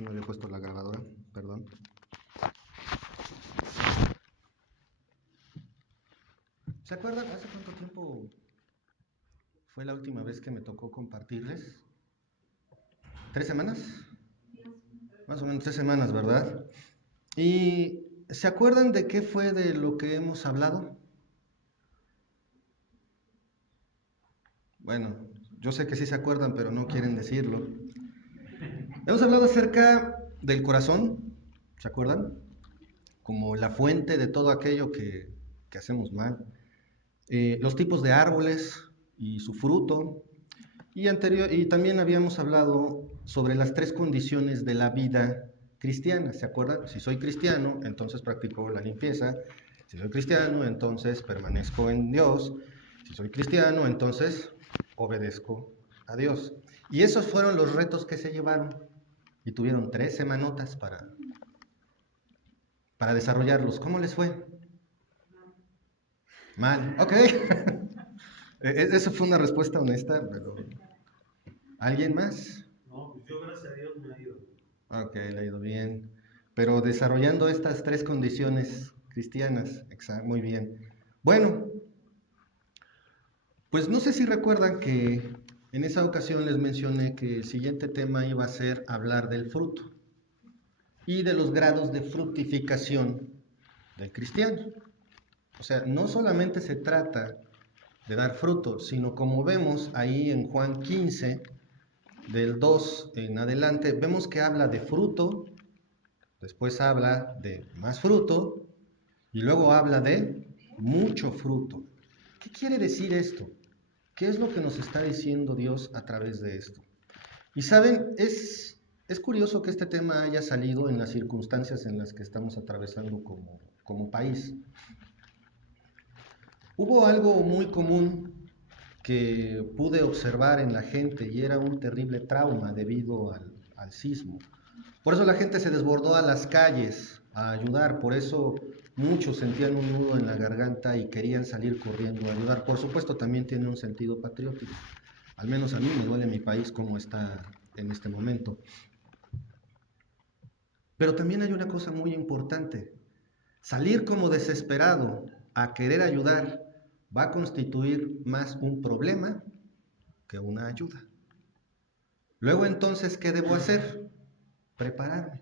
que no había puesto la grabadora, perdón. ¿Se acuerdan hace cuánto tiempo fue la última vez que me tocó compartirles? ¿3 semanas? Más o menos 3 semanas, ¿verdad? ¿Y se acuerdan de qué fue de lo que hemos hablado? Bueno, yo sé que sí se acuerdan, pero no quieren decirlo. Hemos hablado acerca del corazón, ¿se acuerdan? Como la fuente de todo aquello que hacemos mal. Los tipos de árboles y su fruto. Y también habíamos hablado sobre las 3 condiciones de la vida cristiana, ¿se acuerdan? Si soy cristiano, entonces practico la limpieza. Si soy cristiano, entonces permanezco en Dios. Si soy cristiano, entonces obedezco a Dios. Y esos fueron los retos que se llevaron. Y tuvieron 3 semanotas para desarrollarlos. ¿Cómo les fue? Mal, ok. Eso fue una respuesta honesta, pero ¿alguien más? No, pues yo gracias a Dios me ha ido. Ok, le ha ido bien. Pero desarrollando estas 3 condiciones cristianas, muy bien. Bueno, pues no sé si recuerdan que en esa ocasión les mencioné que el siguiente tema iba a ser hablar del fruto y de los grados de fructificación del cristiano. O sea, no solamente se trata de dar fruto, sino como vemos ahí en Juan 15, del 2 en adelante, vemos que habla de fruto, después habla de más fruto y luego habla de mucho fruto. ¿Qué quiere decir esto? ¿Qué es lo que nos está diciendo Dios a través de esto? Y saben, es curioso que este tema haya salido en las circunstancias en las que estamos atravesando como país. Hubo algo muy común que pude observar en la gente y era un terrible trauma debido al sismo. Por eso la gente se desbordó a las calles a ayudar, por eso muchos sentían un nudo en la garganta y querían salir corriendo a ayudar. Por supuesto también tiene un sentido patriótico, al menos a mí me duele mi país como está en este momento. Pero también hay una cosa muy importante, salir como desesperado a querer ayudar va a constituir más un problema que una ayuda. Luego entonces, ¿qué debo hacer? Prepararme.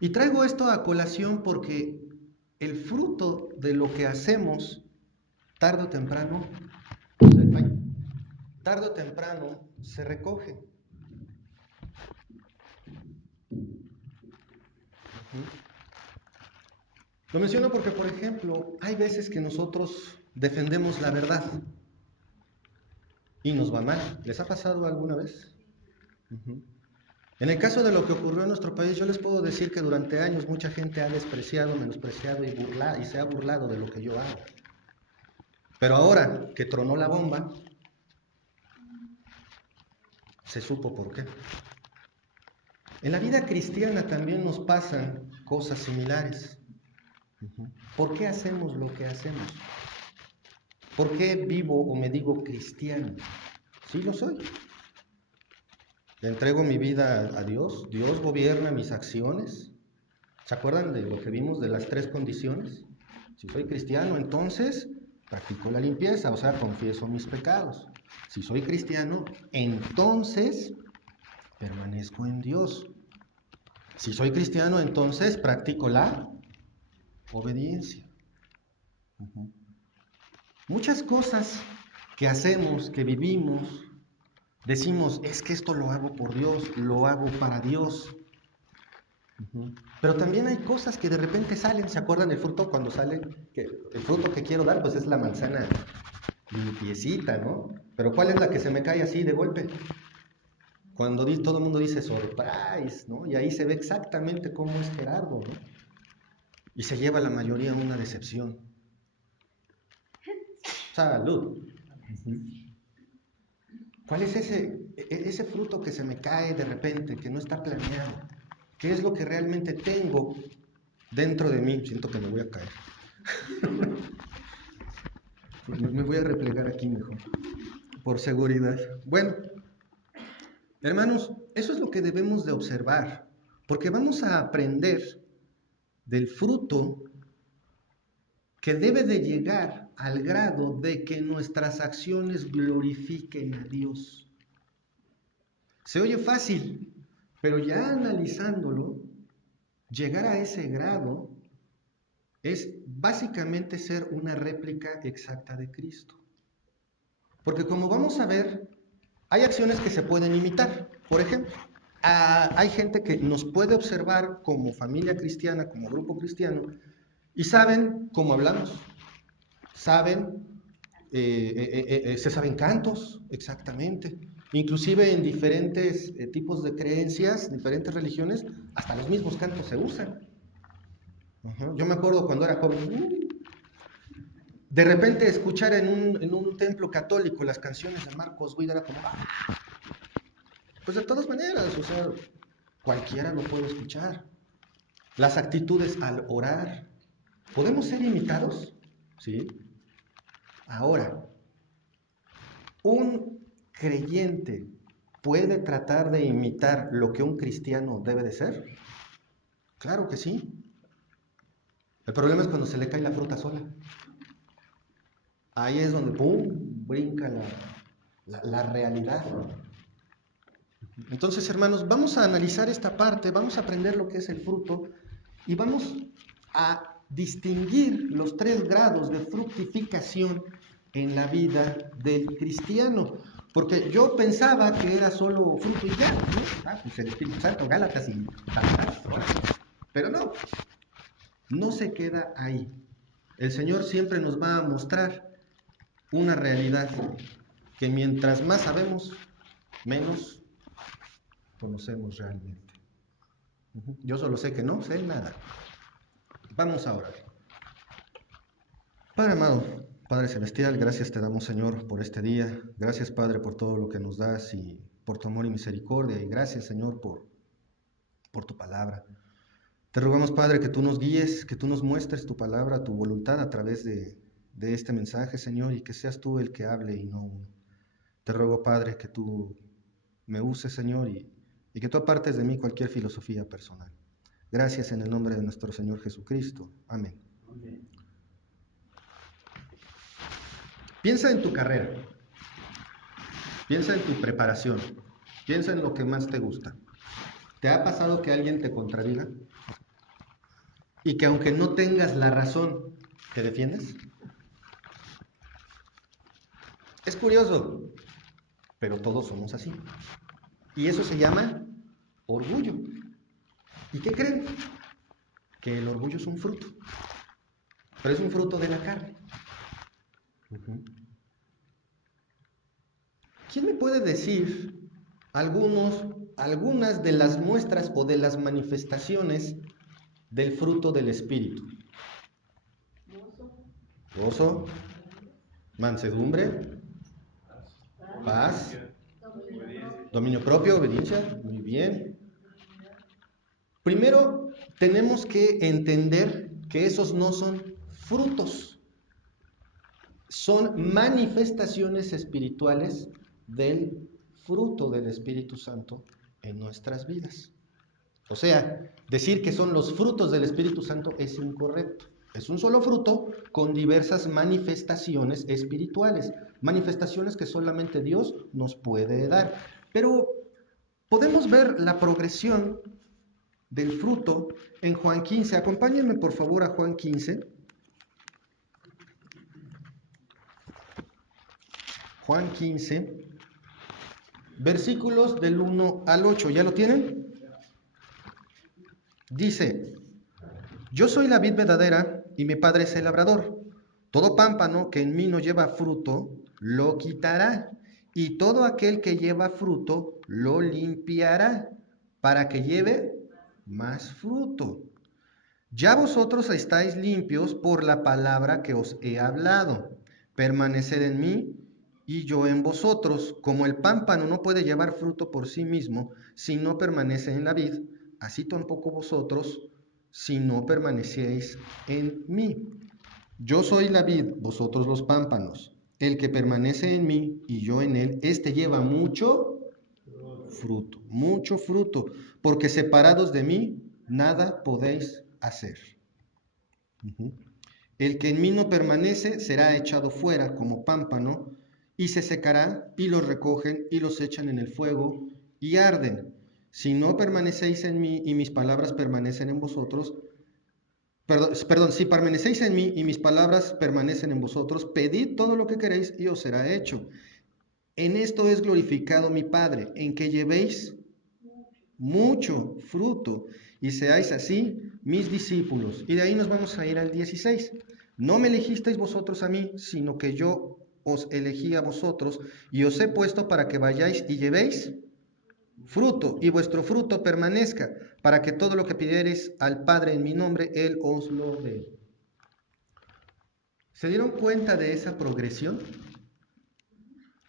Y traigo esto a colación porque el fruto de lo que hacemos, tarde o temprano, tarde o temprano se recoge. Lo menciono porque, por ejemplo, hay veces que nosotros defendemos la verdad y nos va mal. ¿Les ha pasado alguna vez? En el caso de lo que ocurrió en nuestro país, yo les puedo decir que durante años mucha gente ha despreciado, menospreciado y se ha burlado de lo que yo hago. Pero ahora que tronó la bomba, se supo por qué. En la vida cristiana también nos pasan cosas similares. ¿Por qué hacemos lo que hacemos? ¿Por qué vivo o me digo cristiano? Sí lo soy. Le entrego mi vida a Dios. Dios gobierna mis acciones. ¿Se acuerdan de lo que vimos de las 3 condiciones? Si soy cristiano, entonces practico la limpieza, o sea, confieso mis pecados. Si soy cristiano, entonces permanezco en Dios. Si soy cristiano, entonces practico la obediencia. Muchas cosas que hacemos, que vivimos, decimos, es que esto lo hago por Dios, lo hago para Dios. Pero también hay cosas que de repente salen, ¿se acuerdan del fruto cuando sale? Que el fruto que quiero dar, pues es la manzana limpiecita, ¿no? Pero ¿cuál es la que se me cae así de golpe? Cuando todo el mundo dice surprise, ¿no? Y ahí se ve exactamente cómo es Gerardo, ¿no? Y se lleva la mayoría una decepción. Salud. ¿Cuál es ese fruto que se me cae de repente, que no está planeado? ¿Qué es lo que realmente tengo dentro de mí? Siento que me voy a caer. Me voy a replegar aquí mejor, por seguridad. Bueno, Hermanos, eso es lo que debemos de observar, porque vamos a aprender del fruto que debe de llegar al grado de que nuestras acciones glorifiquen a Dios. Se oye fácil, pero ya analizándolo, llegar a ese grado es básicamente ser una réplica exacta de Cristo. Porque como vamos a ver, hay acciones que se pueden imitar. Por ejemplo, hay gente que nos puede observar como familia cristiana, como grupo cristiano, y saben cómo hablamos, saben, se saben cantos, exactamente. Inclusive en diferentes tipos de creencias, diferentes religiones, hasta los mismos cantos se usan. Yo me acuerdo cuando era joven, de repente escuchar en un templo católico las canciones de Marcos Witt era como, pues de todas maneras, o sea, cualquiera lo puede escuchar. Las actitudes al orar, ¿podemos ser imitados? Sí. Ahora, ¿un creyente puede tratar de imitar lo que un cristiano debe de ser? Claro que sí. El problema es cuando se le cae la fruta sola. Ahí es donde, ¡pum!, brinca la realidad. Entonces, hermanos, vamos a analizar esta parte, vamos a aprender lo que es el fruto y vamos a distinguir los 3 grados de fructificación en la vida del cristiano. Porque yo pensaba que era solo fruto y ya, ¿no? Pues el Espíritu Santo, Gálatas y pero no se queda ahí. El Señor siempre nos va a mostrar una realidad que mientras más sabemos, menos conocemos realmente. Yo solo sé que no sé nada. Vamos a orar. Padre amado, Padre celestial, gracias te damos, Señor, por este día. Gracias, Padre, por todo lo que nos das y por tu amor y misericordia. Y gracias, Señor, por tu palabra. Te rogamos, Padre, que tú nos guíes, que tú nos muestres tu palabra, tu voluntad a través de este mensaje, Señor, y que seas tú el que hable y no uno. Te ruego, Padre, que tú me uses, Señor, y que tú apartes de mí cualquier filosofía personal. Gracias en el nombre de nuestro Señor Jesucristo. Amén. Amén. Piensa en tu carrera, piensa en tu preparación, piensa en lo que más te gusta. ¿Te ha pasado que alguien te contradiga? Y que aunque no tengas la razón, ¿te defiendes? Es curioso, pero todos somos así. Y eso se llama orgullo. ¿Y qué creen? Que el orgullo es un fruto, pero es un fruto de la carne. ¿Quién me puede decir algunas de las muestras o de las manifestaciones del fruto del Espíritu? Gozo, mansedumbre, paz, dominio propio, obediencia. Muy bien. Primero, tenemos que entender que esos no son frutos, son manifestaciones espirituales del fruto del Espíritu Santo en nuestras vidas. O sea, decir que son los frutos del Espíritu Santo es incorrecto. Es un solo fruto con diversas manifestaciones espirituales, manifestaciones que solamente Dios nos puede dar. Pero podemos ver la progresión del fruto en Juan 15. Acompáñenme por favor a Juan 15. Juan 15, versículos del 1 al 8. ¿Ya lo tienen? Dice: yo soy la vid verdadera y mi Padre es el labrador. Todo pámpano que en mí no lleva fruto, lo quitará, y todo aquel que lleva fruto, lo limpiará, para que lleve más fruto. Ya vosotros estáis limpios por la palabra que os he hablado. Permaneced en mí y yo en vosotros. Como el pámpano no puede llevar fruto por sí mismo si no permanece en la vid, así tampoco vosotros si no permanecéis en mí. Yo soy la vid, vosotros los pámpanos. El que permanece en mí y yo en él, éste lleva mucho fruto, mucho fruto, porque separados de mí, nada podéis hacer. El que en mí no permanece será echado fuera como pámpano, y se secará, y los recogen y los echan en el fuego, y arden. Si no permanecéis en mí y mis palabras permanecen en vosotros, si permanecéis en mí y mis palabras permanecen en vosotros, pedid todo lo que queréis y os será hecho. En esto es glorificado mi Padre, en que llevéis mucho fruto y seáis así mis discípulos. Y de ahí nos vamos a ir al 16. No me elegisteis vosotros a mí, sino que yo os elegí a vosotros y os he puesto para que vayáis y llevéis fruto y vuestro fruto permanezca, para que todo lo que pidiereis al Padre en mi nombre, Él os lo dé. ¿Se dieron cuenta de esa progresión?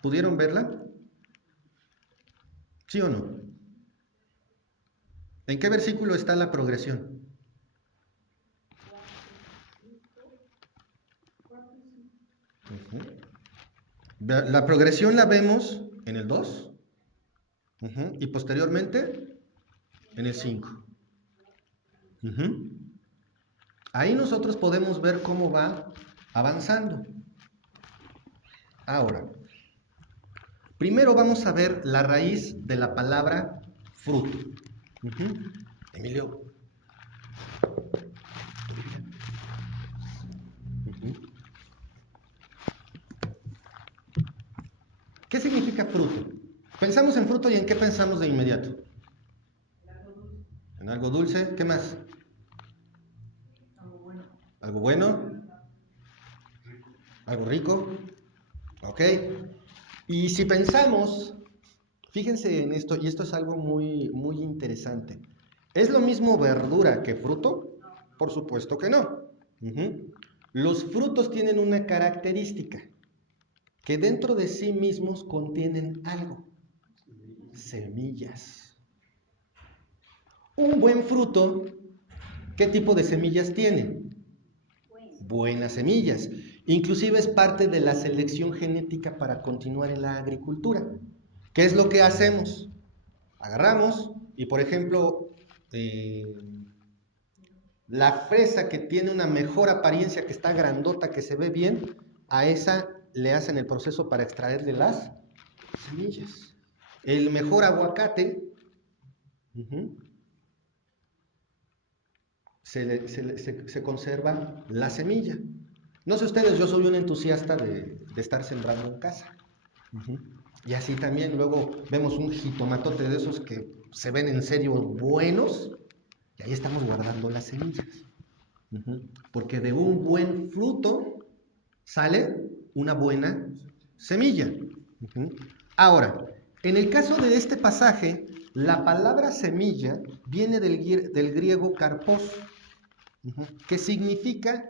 ¿Pudieron verla? ¿Sí o no? ¿En qué versículo está la progresión? La progresión la vemos en el 2 y posteriormente en el 5. Ahí nosotros podemos ver cómo va avanzando. Ahora, primero vamos a ver la raíz de la palabra fruto. Emilio. ¿Qué significa fruto? Pensamos en fruto y ¿en qué pensamos de inmediato? En algo dulce. ¿Qué más? ¿Algo bueno? ¿Algo rico? ¿Ok? Y si pensamos, fíjense en esto, y esto es algo muy, muy interesante. ¿Es lo mismo verdura que fruto? Por supuesto que no. Los frutos tienen una característica, que dentro de sí mismos contienen algo, semillas. Un buen fruto, ¿qué tipo de semillas tiene? Buenas semillas. Inclusive es parte de la selección genética para continuar en la agricultura. ¿Qué es lo que hacemos? Agarramos y, por ejemplo, la fresa que tiene una mejor apariencia, que está grandota, que se ve bien, a esa le hacen el proceso para extraerle las semillas. El mejor aguacate se conserva la semilla. No sé ustedes, yo soy un entusiasta de estar sembrando en casa. Y así también luego vemos un jitomatote de esos que se ven en serio buenos, y ahí estamos guardando las semillas. Porque de un buen fruto sale una buena semilla. Ahora, en el caso de este pasaje, la palabra semilla viene del griego karpos, que significa,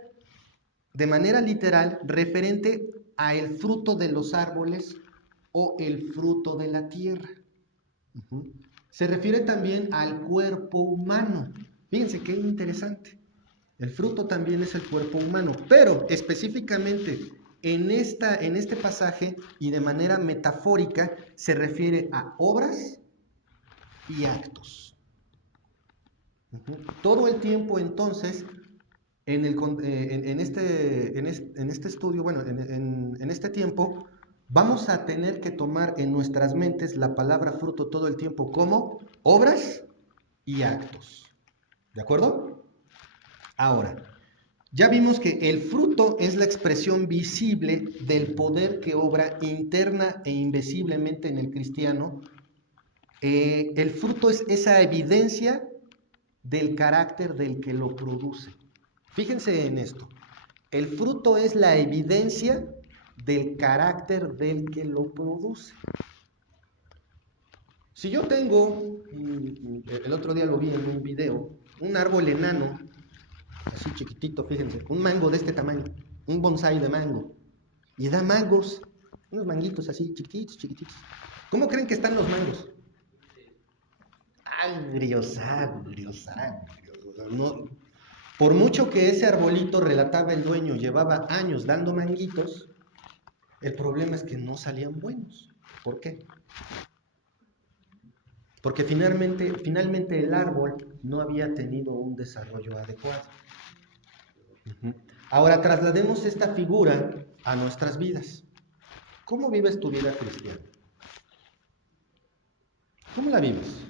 de manera literal, referente a el fruto de los árboles o el fruto de la tierra. Se refiere también al cuerpo humano. Fíjense qué interesante. El fruto también es el cuerpo humano, pero específicamente en este pasaje y de manera metafórica se refiere a obras y actos. Todo el tiempo entonces en este estudio, bueno, en este tiempo, vamos a tener que tomar en nuestras mentes la palabra fruto todo el tiempo como obras y actos. ¿De acuerdo? Ahora, ya vimos que el fruto es la expresión visible del poder que obra interna e invisiblemente en el cristiano. El fruto es esa evidencia del carácter del que lo produce. Fíjense en esto. El fruto es la evidencia del carácter del que lo produce. Si yo tengo, el otro día lo vi en un video, un árbol enano, así chiquitito, fíjense, un mango de este tamaño, un bonsái de mango, y da mangos, unos manguitos así, chiquititos, chiquititos. ¿Cómo creen que están los mangos? Agrios, agrios, agrios. No, por mucho que ese arbolito, relataba el dueño, llevaba años dando manguitos, el problema es que no salían buenos. ¿Por qué? porque finalmente el árbol no había tenido un desarrollo adecuado. Ahora traslademos esta figura a nuestras vidas. ¿Cómo vives tu vida cristiana? ¿Cómo la vives?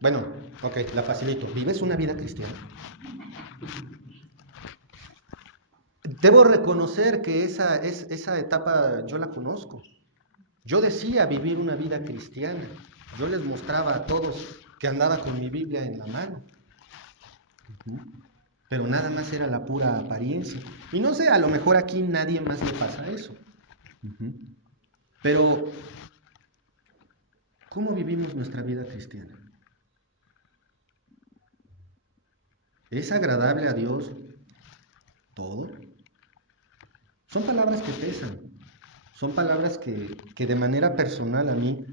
Bueno, ok, la facilito. ¿Vives una vida cristiana? Debo reconocer que esa etapa yo la conozco. Yo decía vivir una vida cristiana. Yo les mostraba a todos que andaba con mi Biblia en la mano. Pero nada más era la pura apariencia. Y no sé, a lo mejor aquí nadie más le pasa eso. Pero, ¿cómo vivimos nuestra vida cristiana? ¿Es agradable a Dios todo? Son palabras que pesan. Son palabras que de manera personal a mí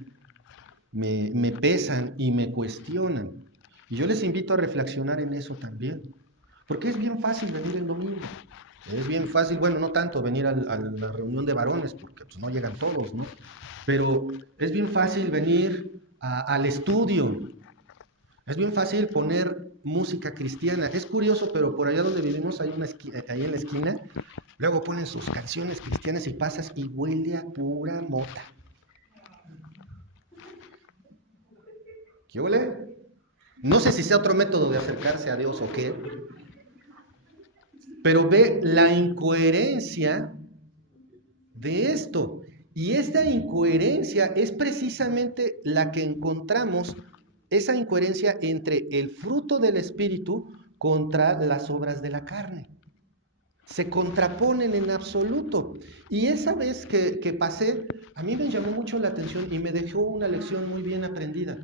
me pesan y me cuestionan. Y yo les invito a reflexionar en eso también. Porque es bien fácil venir el domingo. Es bien fácil, bueno, no tanto venir a la reunión de varones, porque pues, no llegan todos, ¿no? Pero es bien fácil venir al estudio. Es bien fácil poner música cristiana. Es curioso, pero por allá donde vivimos hay ahí en la esquina, luego ponen sus canciones cristianas y pasas y huele a pura mota. ¿Qué huele? No sé si sea otro método de acercarse a Dios o qué, pero ve la incoherencia de esto. Y esta incoherencia es precisamente la que encontramos, esa incoherencia entre el fruto del Espíritu contra las obras de la carne. Se contraponen en absoluto. Y esa vez que pasé, a mí me llamó mucho la atención y me dejó una lección muy bien aprendida.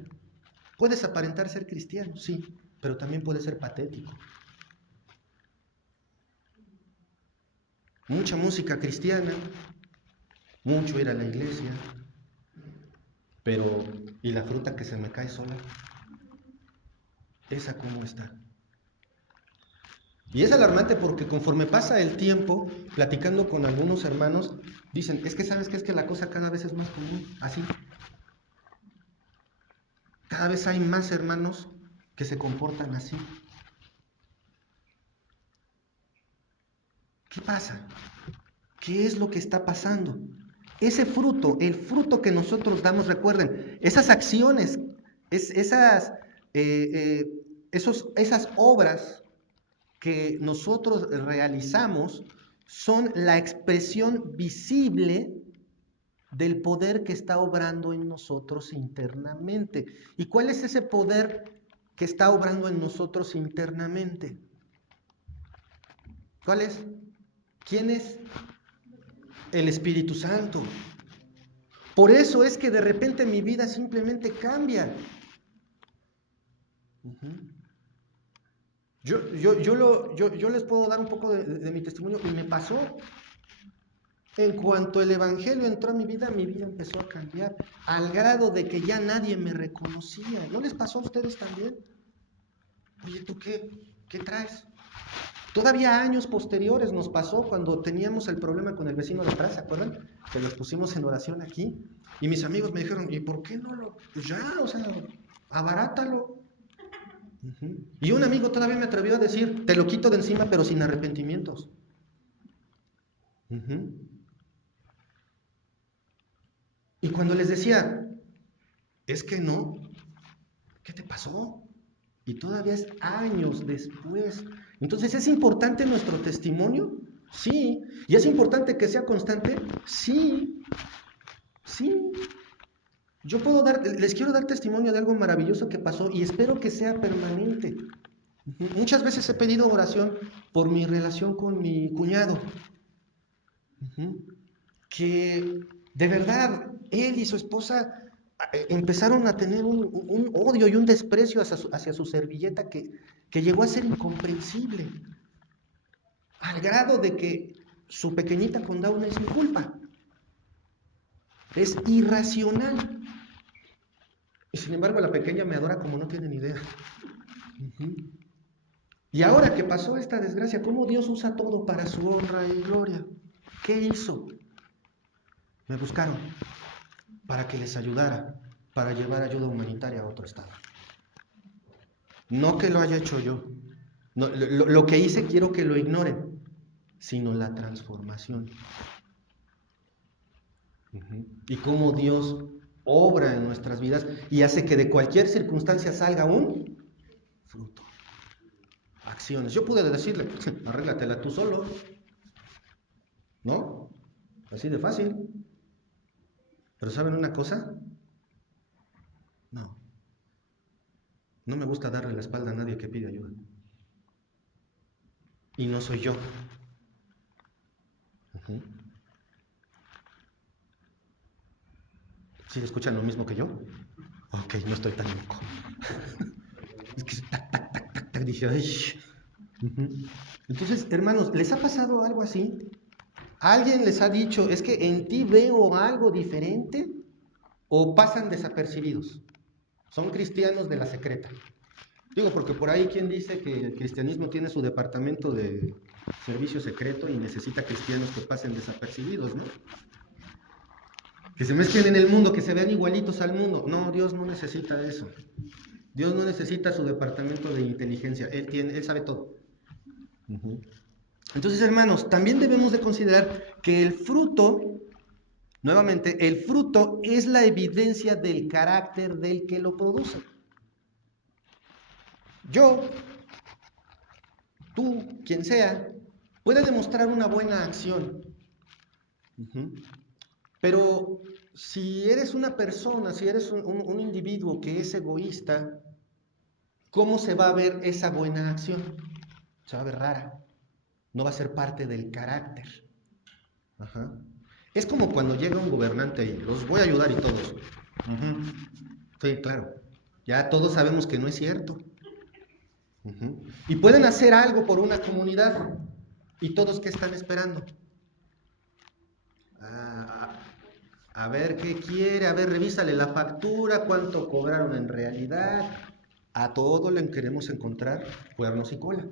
Puedes aparentar ser cristiano, sí, pero también puedes ser patético. Mucha música cristiana, mucho ir a la iglesia, pero ¿y la fruta que se me cae sola? ¿Esa cómo está? Y es alarmante porque conforme pasa el tiempo, platicando con algunos hermanos, dicen, es que sabes que es que la cosa cada vez es más común, así. Cada vez hay más hermanos que se comportan así. ¿Qué pasa? ¿Qué es lo que está pasando? Ese fruto, el fruto que nosotros damos, recuerden, esas acciones, esas, esas obras que nosotros realizamos son la expresión visible del poder que está obrando en nosotros internamente. ¿Y cuál es ese poder que está obrando en nosotros internamente? ¿Cuál es? ¿Quién es? El Espíritu Santo. Por eso es que de repente mi vida simplemente cambia. Yo les puedo dar un poco de mi testimonio y me pasó. En cuanto el Evangelio entró a mi vida empezó a cambiar, al grado de que ya nadie me reconocía. ¿No les pasó a ustedes también? Oye, ¿tú qué traes? Todavía años posteriores nos pasó cuando teníamos el problema con el vecino de atrás, ¿se acuerdan? Que los pusimos en oración aquí. Y mis amigos me dijeron, ¿y por qué no lo...? Pues ya, o sea, abarátalo. Y un amigo todavía me atrevió a decir, te lo quito de encima, pero sin arrepentimientos. Y cuando les decía, es que no, ¿qué te pasó? Y todavía es años después. Entonces, ¿es importante nuestro testimonio? Sí. ¿Y es importante que sea constante? Sí. Sí. Yo les quiero dar testimonio de algo maravilloso que pasó y espero que sea permanente. Muchas veces he pedido oración por mi relación con mi cuñado. Que de verdad él y su esposa empezaron a tener un odio y un desprecio hacia su servilleta que llegó a ser incomprensible, al grado de que su pequeñita con Down es mi culpa. Es irracional. Y sin embargo la pequeña me adora como no tienen idea. Y ahora que pasó esta desgracia, ¿cómo Dios usa todo para su honra y gloria? ¿Qué hizo? Me buscaron para que les ayudara. para llevar ayuda humanitaria a otro estado. No que lo haya hecho yo. No, lo que hice quiero que lo ignoren, sino la transformación. Y cómo Dios obra en nuestras vidas y hace que de cualquier circunstancia salga un fruto. Acciones. Yo pude decirle, arréglatela tú solo, ¿no? Así de fácil. Pero ¿saben una cosa? No. No me gusta darle la espalda a nadie que pide ayuda. Y no soy yo. ¿Sí escuchan lo mismo que yo? Ok, no estoy tan loco. Es que tac, tac, tac, tac, tac, dije, ay. Entonces, hermanos, ¿les ha pasado algo así? ¿Alguien les ha dicho, es que en ti veo algo diferente? ¿O pasan desapercibidos? Son cristianos de la secreta. Digo, porque por ahí quien dice que el cristianismo tiene su departamento de servicio secreto y necesita cristianos que pasen desapercibidos, ¿no? Que se mezclen en el mundo, que se vean igualitos al mundo. No, Dios no necesita eso. Dios no necesita su departamento de inteligencia. Él sabe todo. Entonces, hermanos, también debemos de considerar que el fruto, nuevamente, el fruto es la evidencia del carácter del que lo produce. Yo, tú, quien sea, puede demostrar una buena acción. Pero si eres una persona, si eres un individuo que es egoísta, ¿cómo se va a ver esa buena acción? Se va a ver rara. No va a ser parte del carácter. Es como cuando llega un gobernante y los voy a ayudar y todos. Sí, claro. Ya todos sabemos que no es cierto. Y pueden hacer algo por una comunidad. ¿Y todos qué están esperando? A ver qué quiere, a ver, revísale la factura, cuánto cobraron en realidad. A todo le queremos encontrar cuernos y cola.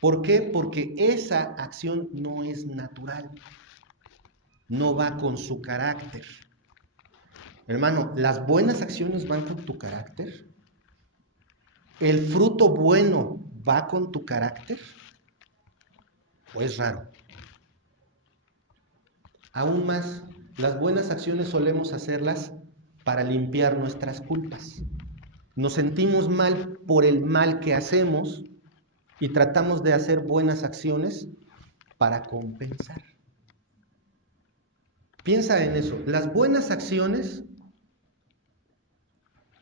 ¿Por qué? Porque esa acción no es natural, no va con su carácter. Hermano, ¿las buenas acciones van con tu carácter? ¿El fruto bueno va con tu carácter? ¿O es raro? Aún más, las buenas acciones solemos hacerlas para limpiar nuestras culpas. Nos sentimos mal por el mal que hacemos y tratamos de hacer buenas acciones para compensar. Piensa en eso. Las buenas acciones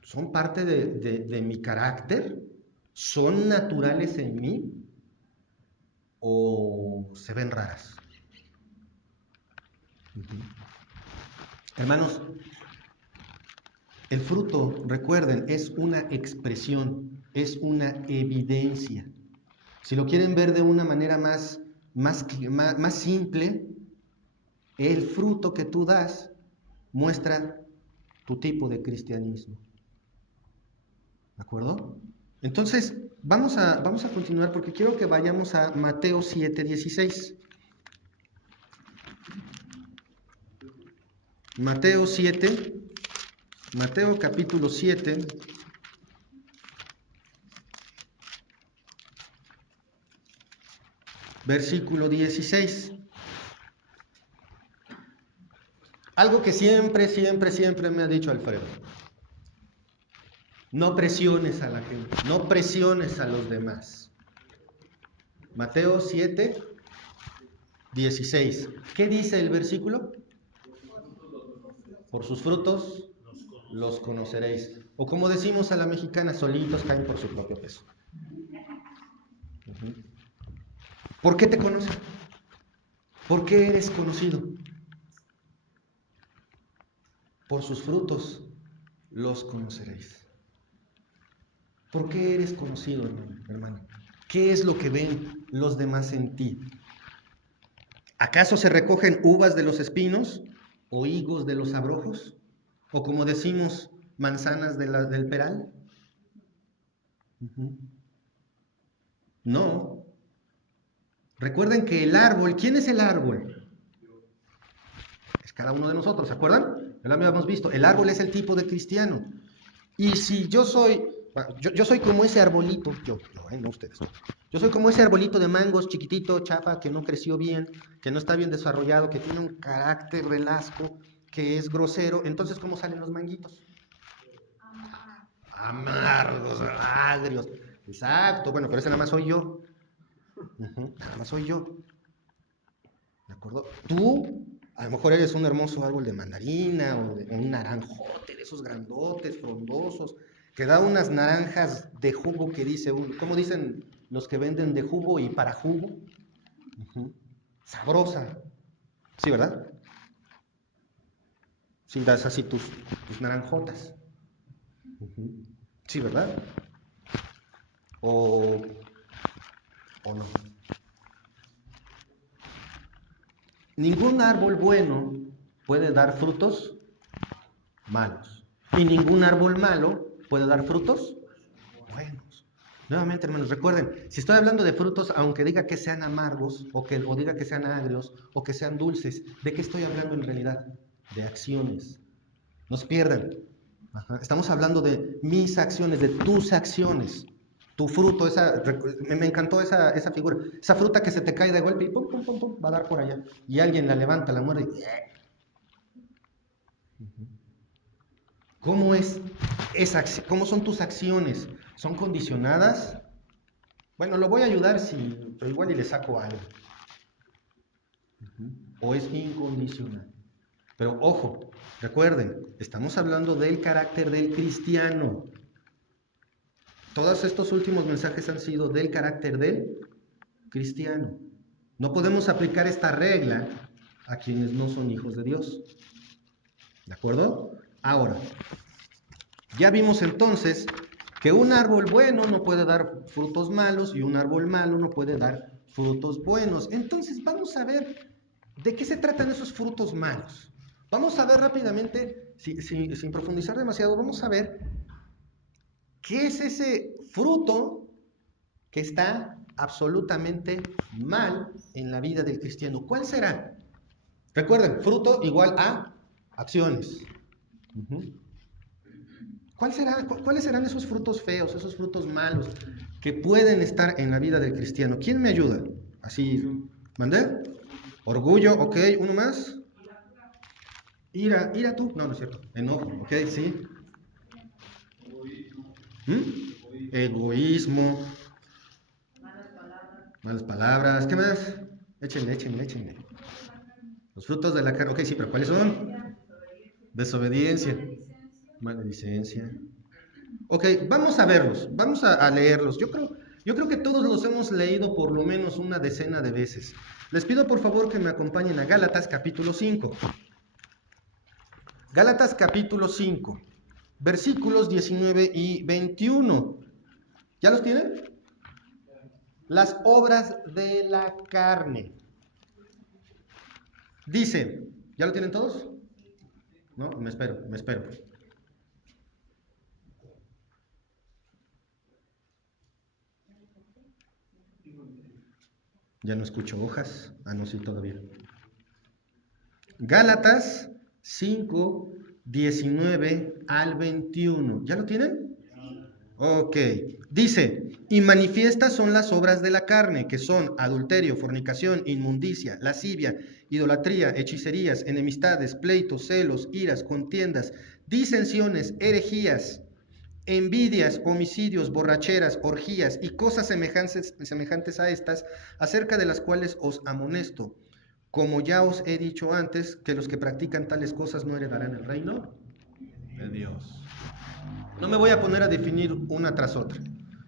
son parte de mi carácter, son naturales en mí o se ven raras. Hermanos, el fruto, recuerden, es una expresión, es una evidencia. Si lo quieren ver de una manera más simple, el fruto que tú das muestra tu tipo de cristianismo. ¿De acuerdo? Entonces, vamos a continuar porque quiero que vayamos a Mateo 7:16. Mateo capítulo 7, versículo 16. Algo que siempre me ha dicho Alfredo. No presiones a la gente, no presiones a los demás. Mateo 7:16. ¿Qué dice el versículo? Por sus frutos los conoceréis. O como decimos a la mexicana, solitos caen por su propio peso. ¿Por qué te conocen? ¿Por qué eres conocido? Por sus frutos los conoceréis. ¿Por qué eres conocido, hermano? ¿Qué es lo que ven los demás en ti? ¿Acaso se recogen uvas de los espinos o higos de los abrojos? ¿O como decimos, manzanas del peral? No. Recuerden que el árbol, ¿quién es el árbol? Es cada uno de nosotros, ¿se acuerdan? Ya lo habíamos visto. El árbol es el tipo de cristiano. Y si yo soy, yo soy como ese arbolito, no ustedes. Yo soy como ese arbolito de mangos chiquitito, chafa, que no creció bien, que no está bien desarrollado, que tiene un carácter del asco, que es grosero. Entonces, ¿cómo salen los manguitos? Amargos, agrios. Exacto, bueno, pero ese nada más soy yo. Nada más soy yo. ¿De acuerdo? Tú, a lo mejor eres un hermoso árbol de mandarina o un naranjote de esos grandotes, frondosos, que da unas naranjas de jugo que dice, ¿cómo dicen los que venden de jugo y para jugo? Ujú. Sabrosa. Sí, ¿verdad? Sí, das así tus naranjotas. Ujú. Sí, ¿verdad? O, o no. Ningún árbol bueno puede dar frutos malos. Y ningún árbol malo puede dar frutos buenos. Nuevamente, hermanos, recuerden, si estoy hablando de frutos, aunque diga que sean amargos, o diga que sean agrios, o que sean dulces, ¿de qué estoy hablando en realidad? De acciones. No se pierdan. Ajá. Estamos hablando de mis acciones, de tus acciones. Tu fruto, me encantó esa figura. Esa fruta que se te cae de golpe y pum, pum, pum, pum, va a dar por allá. Y alguien la levanta, la muerde y... ¿Cómo son tus acciones? ¿Son condicionadas? Bueno, lo voy a ayudar, pero igual y le saco algo. O es incondicional. Pero ojo, recuerden, estamos hablando del carácter del cristiano. Todos estos últimos mensajes han sido del carácter del cristiano. No podemos aplicar esta regla a quienes no son hijos de Dios. ¿De acuerdo? Ahora, ya vimos entonces que un árbol bueno no puede dar frutos malos y un árbol malo no puede dar frutos buenos. Entonces vamos a ver de qué se tratan esos frutos malos. Vamos a ver rápidamente, sin profundizar demasiado, vamos a ver qué es ese fruto que está absolutamente mal en la vida del cristiano. ¿Cuál será? Recuerden, fruto igual a acciones. Uh-huh. ¿Cuáles serán esos frutos feos, esos frutos malos que pueden estar en la vida del cristiano? ¿Quién me ayuda? Así, ¿mandé? Orgullo, ok, uno más. Ira tú, no es cierto. Enojo, ok, sí. Egoísmo, malas palabras, ¿qué más? Échenle. Los frutos de la carne, ok, sí, pero ¿cuáles son? Desobediencia, maledicencia. Ok, vamos a verlos, vamos a leerlos. Yo creo que todos los hemos leído por lo menos una decena de veces. Les pido por favor que me acompañen a Gálatas capítulo 5. Gálatas capítulo 5, versículos 19 y 21. ¿Ya los tienen? Las obras de la carne. Dice, ¿ya lo tienen todos? No, me espero. Ya no escucho hojas. Ah, no, sí, todavía. Gálatas 5, 19 al 21. ¿Ya lo tienen? Ok. Dice, y manifiestas son las obras de la carne, que son adulterio, fornicación, inmundicia, lascivia, idolatría, hechicerías, enemistades, pleitos, celos, iras, contiendas, disensiones, herejías, envidias, homicidios, borracheras, orgías y cosas semejantes a estas, acerca de las cuales os amonesto, como ya os he dicho antes, que los que practican tales cosas no heredarán el reino de Dios. No me voy a poner a definir una tras otra,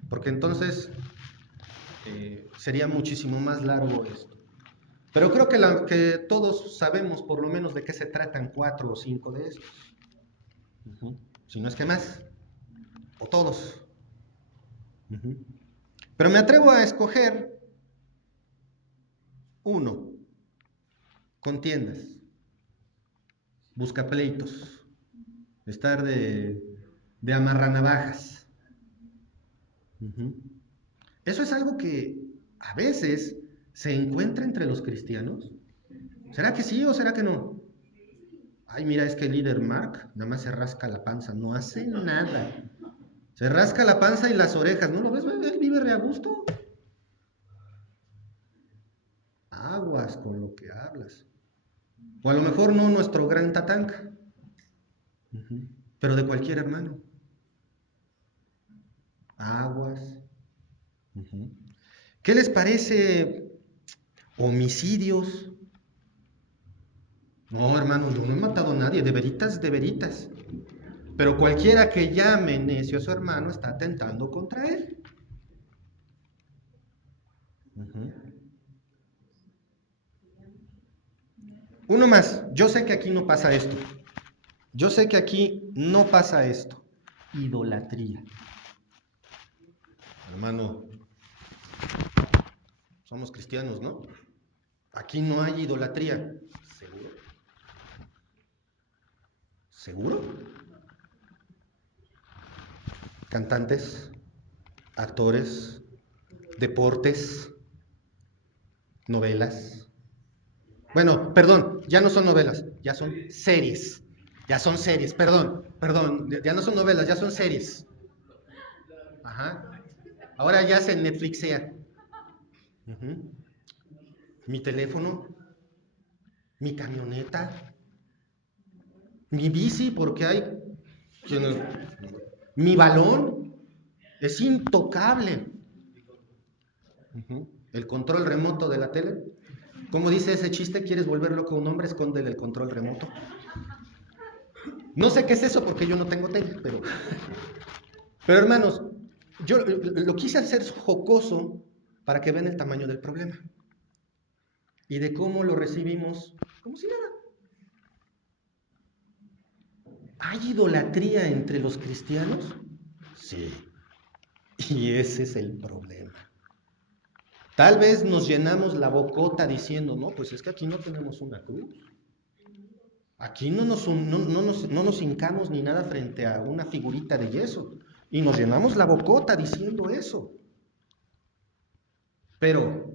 porque entonces sería muchísimo más largo esto. Pero creo que todos sabemos por lo menos de qué se tratan 4 o 5 de estos. Si no es que más, o todos. Pero me atrevo a escoger uno: contiendas, buscapleitos, estar de amarranavajas. Eso es algo que a veces se encuentra entre los cristianos. ¿Será que sí o será que no? Ay, mira, es que el líder Mark nada más se rasca la panza, no hace nada. Se rasca la panza y las orejas, ¿no lo ves? Él vive re a gusto. Aguas con lo que hablas. O a lo mejor no nuestro gran tatanca, pero de cualquier hermano. Aguas. ¿Qué les parece homicidios? No, hermano, yo no he matado a nadie, de veritas, de veritas. Pero cualquiera que llame necio a su hermano está atentando contra él. Uno más, yo sé que aquí no pasa esto. Yo sé que aquí no pasa esto. Idolatría. Hermano, somos cristianos, ¿no? Aquí no hay idolatría. ¿Seguro? ¿Seguro? Cantantes, actores, deportes, novelas. Bueno, perdón, ya no son novelas, ya son series. Ya son series, perdón, ya no son novelas, ya son series. Ajá. Ahora ya se Netflixea. Mi teléfono, mi camioneta, mi bici, porque hay quienes... Mi balón es intocable. El control remoto de la tele. ¿Cómo dice ese chiste? ¿Quieres volver loco a un hombre? Escóndele el control remoto. No sé qué es eso porque yo no tengo tele, pero hermanos, yo lo quise hacer jocoso para que vean el tamaño del problema y de cómo lo recibimos como si nada. ¿Hay idolatría entre los cristianos? Sí. Y ese es el problema. Tal vez nos llenamos la bocota diciendo, no, pues es que aquí no tenemos una cruz. Aquí no nos hincamos ni nada frente a una figurita de yeso. Y nos llenamos la bocota diciendo eso. Pero,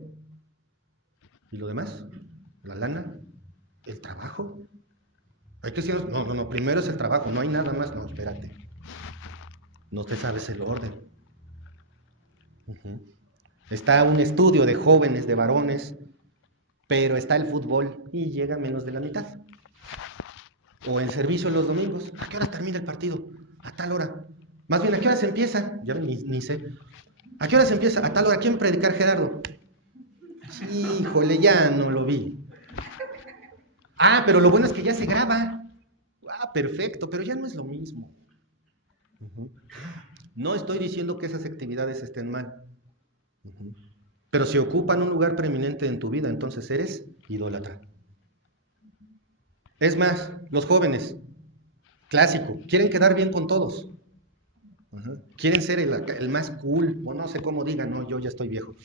¿y lo demás? ¿La lana? ¿El trabajo? Hay que decir, no, primero es el trabajo, no hay nada más. No, espérate. No te sabes el orden. Está un estudio de jóvenes, de varones, pero está el fútbol y llega menos de la mitad. O el servicio los domingos. ¿A qué hora termina el partido? A tal hora. Más bien, ¿a qué hora se empieza? Ya ni sé. ¿A qué hora se empieza? A tal hora. ¿Quién predicar, Gerardo? Sí, híjole, ya no lo vi. Ah, pero lo bueno es que ya se graba. Ah, perfecto, pero ya no es lo mismo. No estoy diciendo que esas actividades estén mal. Pero si ocupan un lugar preeminente en tu vida, entonces eres idólatra. Es más, los jóvenes, clásico, quieren quedar bien con todos. Quieren ser el más cool, o no sé cómo digan, no, yo ya estoy viejo.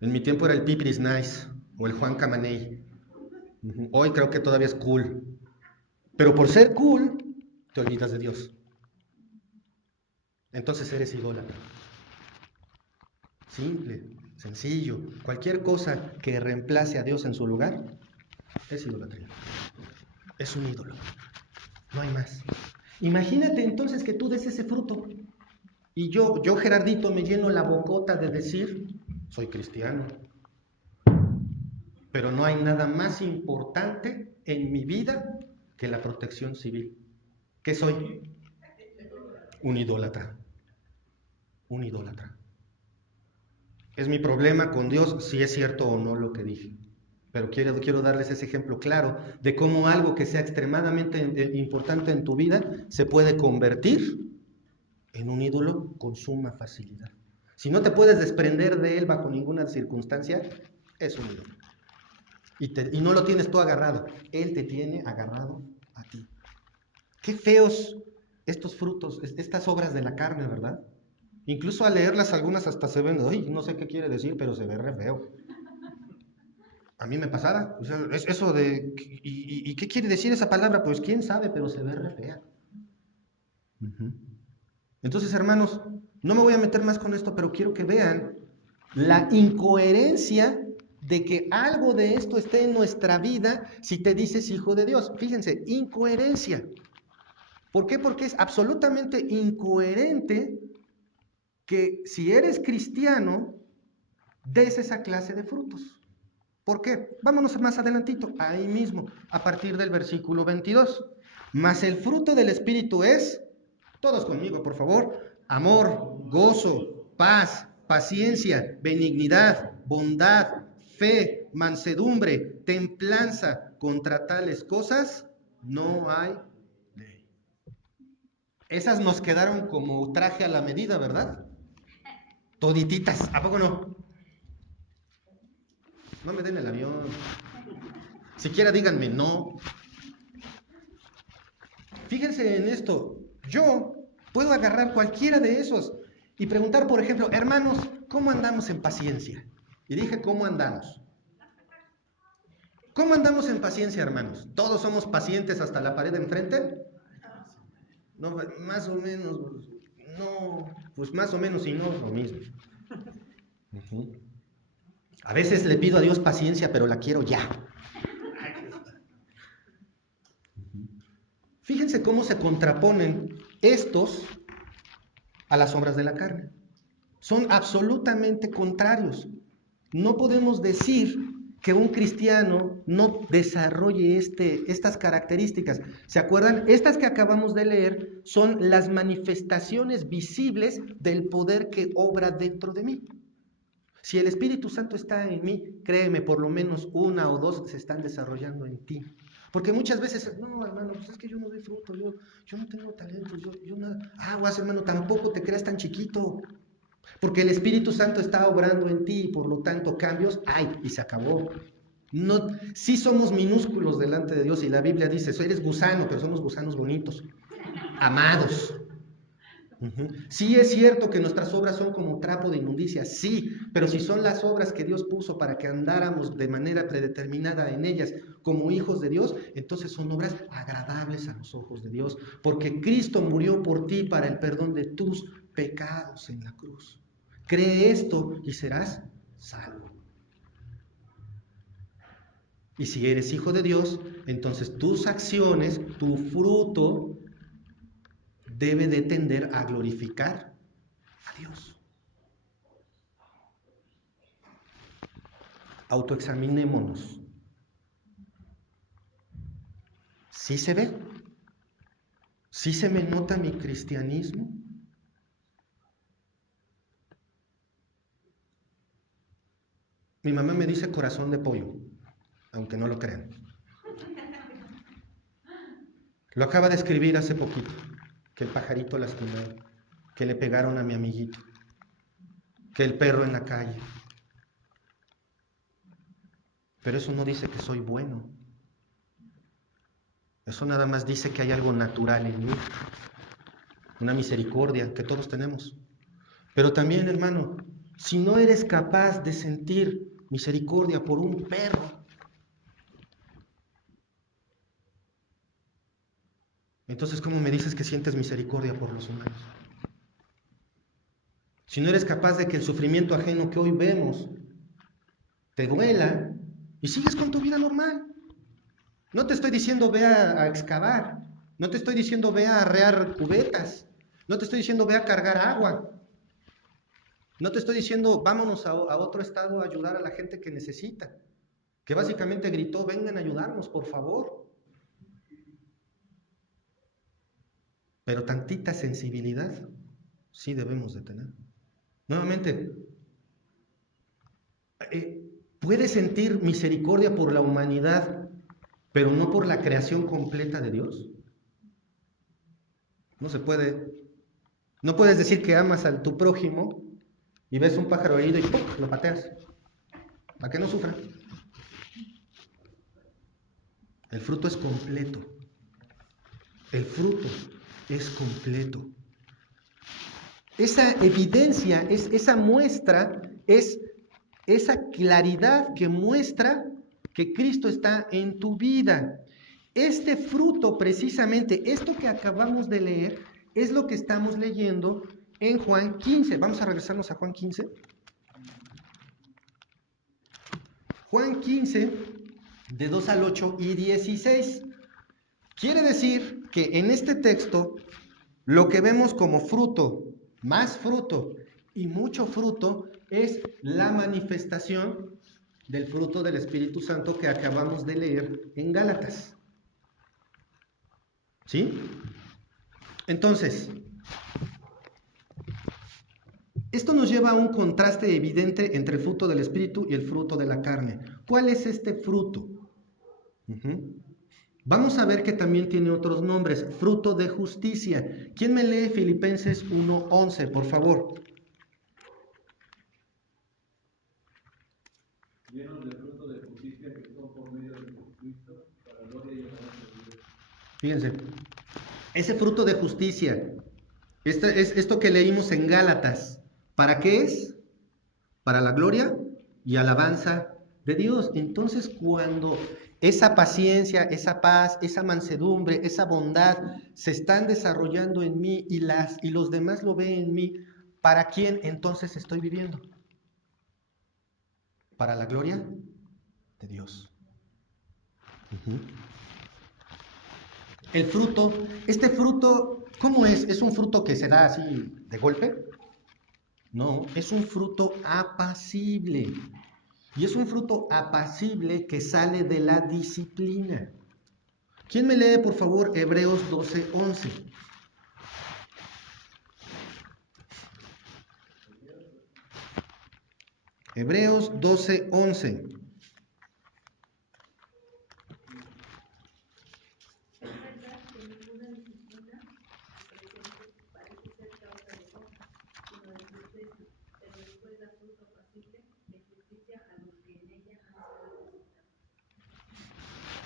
En mi tiempo era el Pipiris Nice o el Juan Camaney. Hoy creo que todavía es cool. Pero por ser cool, te olvidas de Dios. Entonces eres idólatra. Simple, sencillo. Cualquier cosa que reemplace a Dios en su lugar es idolatría. Es un ídolo. No hay más. Imagínate entonces que tú des ese fruto. Y yo Gerardito, me lleno la bocota de decir, soy cristiano. Pero no hay nada más importante en mi vida que la protección civil. ¿Qué soy? Un idólatra. Un idólatra. Es mi problema con Dios si es cierto o no lo que dije. Pero quiero darles ese ejemplo claro de cómo algo que sea extremadamente importante en tu vida se puede convertir en un ídolo con suma facilidad. Si no te puedes desprender de él bajo ninguna circunstancia, es un ídolo. Y no lo tienes tú agarrado, él te tiene agarrado a ti. Qué feos estos frutos, estas obras de la carne, ¿verdad? Incluso al leerlas algunas hasta se ven, ay, no sé qué quiere decir, pero se ve re feo. A mí me pasaba, o sea, es eso de, ¿y qué quiere decir esa palabra? Pues quién sabe, pero se ve re fea. Entonces, hermanos, no me voy a meter más con esto, pero quiero que vean la incoherencia de que algo de esto esté en nuestra vida si te dices hijo de Dios. Fíjense, incoherencia. ¿Por qué? Porque es absolutamente incoherente que si eres cristiano, des esa clase de frutos. ¿Por qué? Vámonos más adelantito, ahí mismo, a partir del versículo 22. Mas el fruto del Espíritu es, todos conmigo, por favor, amor, gozo, paz, paciencia, benignidad, bondad, fe, mansedumbre, templanza. Contra tales cosas no hay ley. Esas nos quedaron como traje a la medida, ¿verdad? Todititas, ¿a poco no? No me den el avión. Siquiera díganme no. Fíjense en esto. Yo puedo agarrar cualquiera de esos y preguntar, por ejemplo, hermanos, ¿cómo andamos en paciencia? Y dije, ¿cómo andamos? ¿Cómo andamos en paciencia, hermanos? ¿Todos somos pacientes hasta la pared de enfrente? No, más o menos. No, pues más o menos y no es lo mismo. A veces le pido a Dios paciencia, pero la quiero ya. Fíjense cómo se contraponen estos a las obras de la carne. Son absolutamente contrarios. No podemos decir que un cristiano no desarrolle estas características. ¿Se acuerdan? Estas que acabamos de leer son las manifestaciones visibles del poder que obra dentro de mí. Si el Espíritu Santo está en mí, créeme, por lo menos una o dos se están desarrollando en ti. Porque muchas veces, no, hermano, pues es que yo no doy fruto, yo no tengo talento, yo no... Aguas, hermano, tampoco te creas tan chiquito. Porque el Espíritu Santo está obrando en ti y por lo tanto cambios hay y se acabó. No, sí somos minúsculos delante de Dios y la Biblia dice, eres gusano, pero somos gusanos bonitos, amados. Sí es cierto que nuestras obras son como trapo de inmundicia, sí, pero si son las obras que Dios puso para que andáramos de manera predeterminada en ellas como hijos de Dios, entonces son obras agradables a los ojos de Dios, porque Cristo murió por ti para el perdón de tus pecados en la cruz. Cree esto y serás salvo. Y si eres hijo de Dios, entonces tus acciones, tu fruto, debe de tender a glorificar a Dios. Autoexaminémonos. ¿Sí se ve? ¿Sí se me nota mi cristianismo? Mi mamá me dice corazón de pollo, aunque no lo crean. Lo acaba de escribir hace poquito, que el pajarito lastimó, que le pegaron a mi amiguito, que el perro en la calle. Pero eso no dice que soy bueno. Eso nada más dice que hay algo natural en mí, una misericordia que todos tenemos. Pero también, hermano, si no eres capaz de sentir misericordia por un perro, entonces ¿cómo me dices que sientes misericordia por los humanos? Si no eres capaz de que el sufrimiento ajeno que hoy vemos te duela y sigues con tu vida normal. No te estoy diciendo ve a excavar, no te estoy diciendo ve a arrear cubetas, no te estoy diciendo ve a cargar agua, no te estoy diciendo vámonos a otro estado a ayudar a la gente que necesita, que básicamente gritó vengan a ayudarnos por favor. Pero tantita sensibilidad sí debemos de tener. Nuevamente, ¿puedes sentir misericordia por la humanidad, pero no por la creación completa de Dios? No se puede. No puedes decir que amas a tu prójimo y ves un pájaro herido y ¡pum!, lo pateas, para que no sufra. El fruto es completo. El fruto es completo. Esa evidencia, esa muestra, es esa claridad que muestra que Cristo está en tu vida. Este fruto, precisamente, esto que acabamos de leer, es lo que estamos leyendo en Juan 15. Vamos a regresarnos a Juan 15. Juan 15, de 2 al 8 y 16. Quiere decir que en este texto lo que vemos como fruto, más fruto y mucho fruto es la manifestación del fruto del Espíritu Santo que acabamos de leer en Gálatas. ¿Sí? Entonces, esto nos lleva a un contraste evidente entre el fruto del Espíritu y el fruto de la carne. ¿Cuál es este fruto? Vamos a ver que también tiene otros nombres. Fruto de justicia. ¿Quién me lee Filipenses 1:11, por favor? Llenos de fruto de justicia que son por medio de Jesucristo, para gloria y alabanza de Dios. Fíjense, ese fruto de justicia, esto que leímos en Gálatas, ¿para qué es? Para la gloria y alabanza de Dios. Entonces, cuando esa paciencia, esa paz, esa mansedumbre, esa bondad se están desarrollando en mí y los demás lo ven en mí, ¿para quién entonces estoy viviendo? Para la gloria de Dios. El fruto, este fruto, ¿cómo es? ¿Es un fruto que se da así de golpe? No, es un fruto apacible. Y es un fruto apacible que sale de la disciplina. ¿Quién me lee, por favor, Hebreos 12:11? Hebreos 12:11.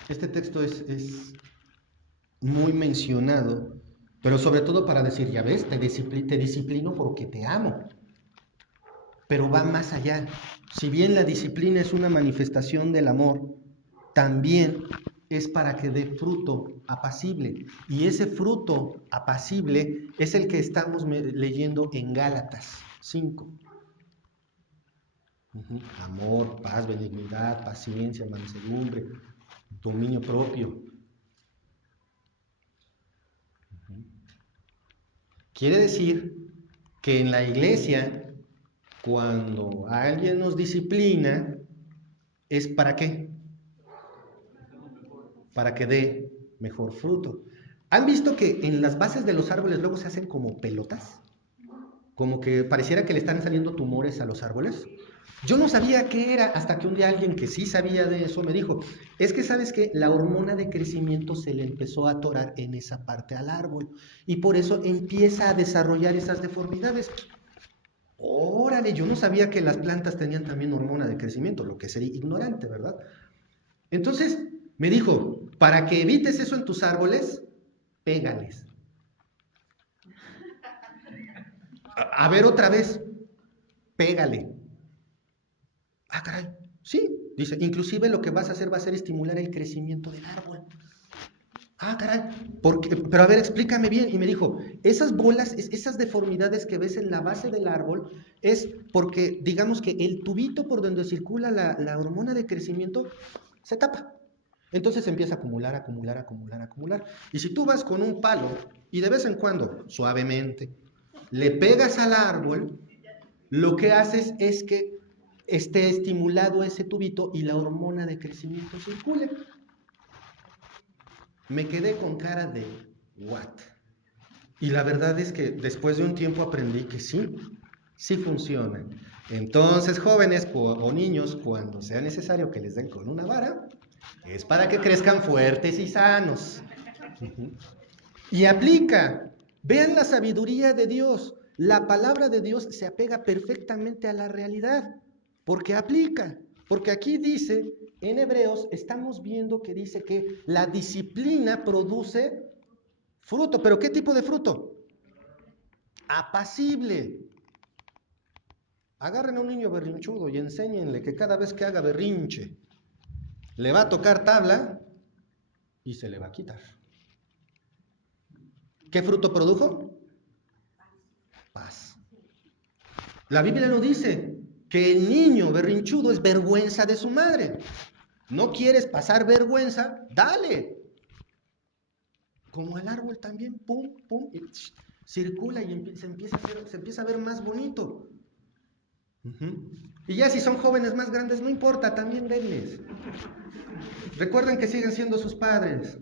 Este texto es muy mencionado, pero sobre todo para decir, ya ves, te disciplino porque te amo. Pero va más allá. Si bien la disciplina es una manifestación del amor, también es para que dé fruto apacible. Y ese fruto apacible es el que estamos leyendo en Gálatas 5. Amor, paz, benignidad, paciencia, mansedumbre, dominio propio. Quiere decir que en la iglesia, cuando alguien nos disciplina, ¿es para qué? Para que dé mejor fruto. ¿Han visto que en las bases de los árboles luego se hacen como pelotas? Como que pareciera que le están saliendo tumores a los árboles. Yo no sabía qué era hasta que un día alguien que sí sabía de eso me dijo, es que sabes que la hormona de crecimiento se le empezó a atorar en esa parte al árbol y por eso empieza a desarrollar esas deformidades. Órale, yo no sabía que las plantas tenían también hormona de crecimiento, lo que sería ignorante, ¿verdad? Entonces me dijo, para que evites eso en tus árboles, pégales. A ver otra vez, pégale. Ah, caray, sí, dice, inclusive lo que vas a hacer va a ser estimular el crecimiento del árbol. Ah, caray, pero a ver, explícame bien. Y me dijo, esas bolas, esas deformidades que ves en la base del árbol, es porque, digamos que el tubito por donde circula la hormona de crecimiento se tapa. Entonces empieza a acumular, acumular, acumular, acumular. Y si tú vas con un palo y de vez en cuando, suavemente, le pegas al árbol, lo que haces es que esté estimulado ese tubito y la hormona de crecimiento circule. Me quedé con cara de what. Y la verdad es que después de un tiempo aprendí que sí, sí funciona. Entonces, jóvenes o niños, cuando sea necesario que les den con una vara, es para que crezcan fuertes y sanos. Y aplica. Vean la sabiduría de Dios. La palabra de Dios se apega perfectamente a la realidad, porque aplica. Porque aquí dice, en Hebreos, estamos viendo que dice que la disciplina produce fruto. ¿Pero qué tipo de fruto? Apacible. Agarren a un niño berrinchudo y enséñenle que cada vez que haga berrinche, le va a tocar tabla y se le va a quitar. ¿Qué fruto produjo? Paz. La Biblia lo dice. que el niño berrinchudo es vergüenza de su madre. ¿No quieres pasar vergüenza? Dale. Como el árbol también, pum, pum, y circula y se empieza a ver más bonito. Y ya si son jóvenes más grandes, no importa, también denles. Recuerden que siguen siendo sus padres.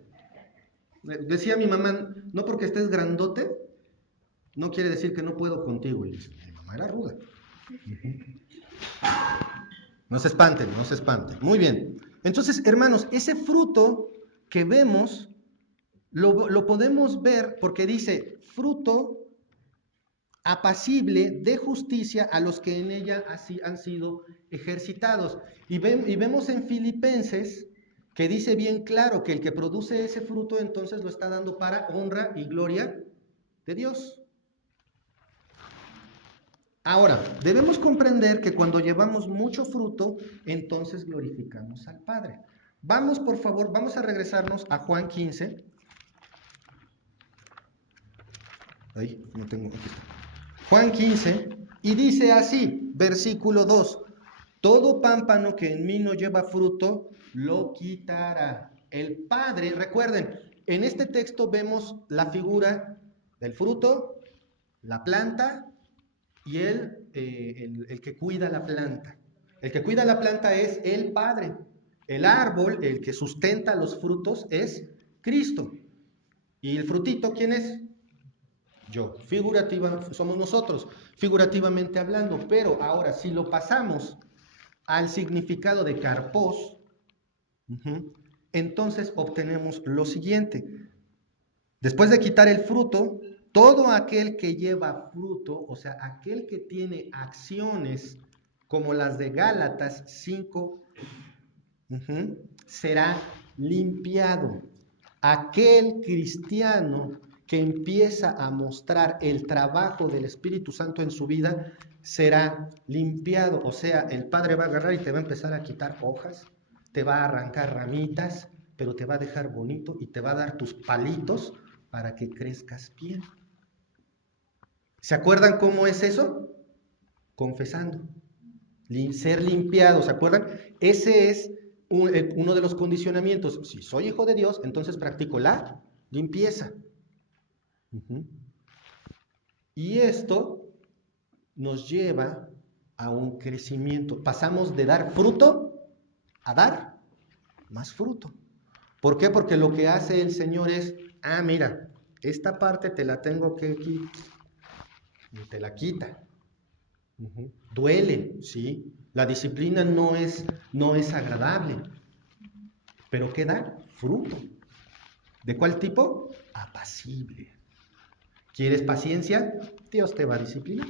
Decía mi mamá, no porque estés grandote, no quiere decir que no puedo contigo. Y dice, mi mamá era ruda. No se espanten, no se espanten. Muy bien. Entonces, hermanos, ese fruto que vemos, lo podemos ver porque dice, fruto apacible de justicia a los que en ella así han sido ejercitados. Y vemos en Filipenses que dice bien claro que el que produce ese fruto entonces lo está dando para honra y gloria de Dios. Ahora, debemos comprender que cuando llevamos mucho fruto, entonces glorificamos al Padre. Vamos, por favor, vamos a regresarnos a Juan 15. Ahí, no tengo, aquí está. Juan 15, y dice así, versículo 2, todo pámpano que en mí no lleva fruto, lo quitará. El Padre, recuerden, en este texto vemos la figura del fruto, la planta y el que cuida la planta. El que cuida la planta es el Padre. El árbol, el que sustenta los frutos, es Cristo. ¿Y el frutito quién es? Yo. Somos nosotros, figurativamente hablando. Pero ahora, si lo pasamos al significado de karpos, entonces obtenemos lo siguiente. Después de quitar el fruto, todo aquel que lleva fruto, o sea, aquel que tiene acciones como las de Gálatas 5, será limpiado. Aquel cristiano que empieza a mostrar el trabajo del Espíritu Santo en su vida será limpiado. O sea, el Padre va a agarrar y te va a empezar a quitar hojas, te va a arrancar ramitas, pero te va a dejar bonito y te va a dar tus palitos para que crezcas bien. ¿Se acuerdan cómo es eso? Confesando. Ser limpiado, ¿se acuerdan? Ese es uno de los condicionamientos. Si soy hijo de Dios, entonces practico la limpieza. Y esto nos lleva a un crecimiento. Pasamos de dar fruto a dar más fruto. ¿Por qué? Porque lo que hace el Señor es, mira, esta parte te la tengo que quitar. Y te la quita. Duele, ¿sí? La disciplina no es agradable. ¿Pero qué da? Fruto. ¿De cuál tipo? Apacible. ¿Quieres paciencia? Dios te va a disciplinar.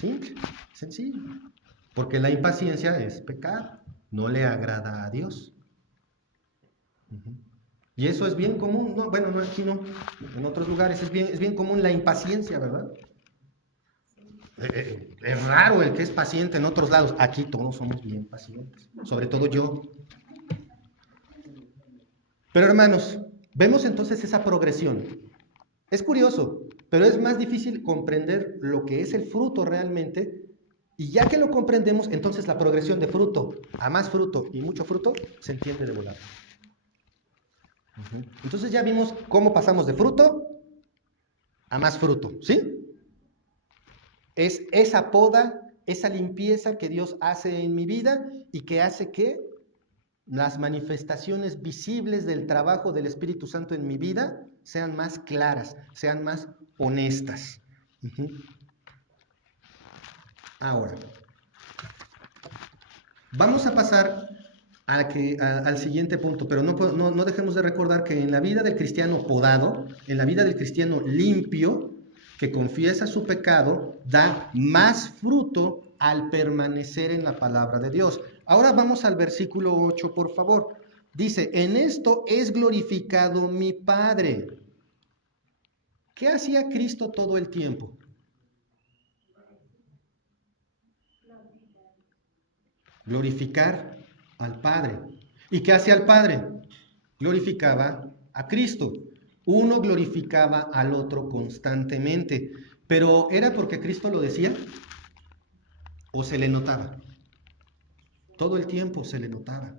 Simple, sencillo. Porque la impaciencia es pecado, no le agrada a Dios. Y eso es bien común, no, bueno, no aquí no, en otros lugares es bien común la impaciencia, ¿verdad? Es raro el que es paciente en otros lados. Aquí todos somos bien pacientes, sobre todo yo. Pero hermanos, vemos entonces esa progresión. Es curioso, pero es más difícil comprender lo que es el fruto realmente. Y ya que lo comprendemos, entonces la progresión de fruto a más fruto y mucho fruto se entiende de volada. Entonces ya vimos cómo pasamos de fruto a más fruto, ¿sí? Es esa poda, esa limpieza que Dios hace en mi vida y que hace que las manifestaciones visibles del trabajo del Espíritu Santo en mi vida sean más claras, sean más honestas. Ahora, vamos a pasar al siguiente punto, pero no dejemos de recordar que en la vida del cristiano podado, en la vida del cristiano limpio, que confiesa su pecado, da más fruto al permanecer en la palabra de Dios. Ahora vamos al versículo 8, por favor. Dice, en esto es glorificado mi Padre. ¿Qué hacía Cristo todo el tiempo? Glorificar al Padre. ¿Y qué hacía el Padre? Glorificaba a Cristo. Uno glorificaba al otro constantemente. Pero ¿era porque Cristo lo decía o se le notaba? Todo el tiempo se le notaba.